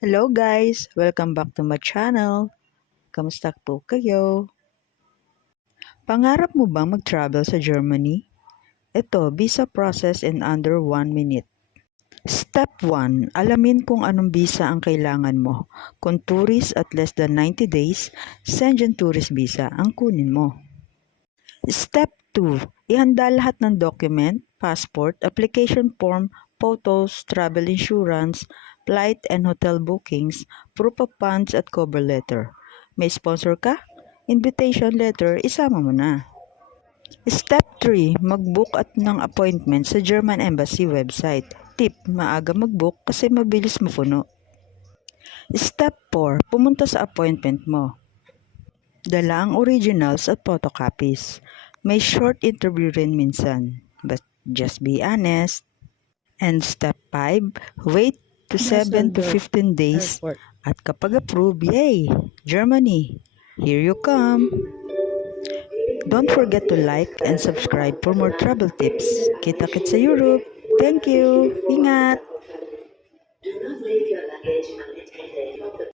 Hello guys! Welcome back to my channel. Kamusta po kayo? Pangarap mo bang mag-travel sa Germany? Ito, visa process in under 1 minute. Step 1. Alamin kung anong visa ang kailangan mo. Kung tourist at less than 90 days, Schengen tourist visa ang kunin mo. Step 2. Ihanda lahat ng document, passport, application form, photos, travel insurance, flight and hotel bookings, proof of funds at cover letter. May sponsor ka? Invitation letter, isama mo na. Step 3. Mag-book at ng appointment sa German Embassy website. Tip, maaga mag-book kasi mabilis mapuno. Step 4. Pumunta sa appointment mo. Dala ang originals at photocopies. May short interview rin minsan, but just be honest. And step 5, wait to 7 to 15 days at kapag approve, yay! Germany, here you come! Don't forget to like and subscribe for more travel tips. Kita-kits sa Europe! Thank you! Ingat! Do not leave your luggage unattended.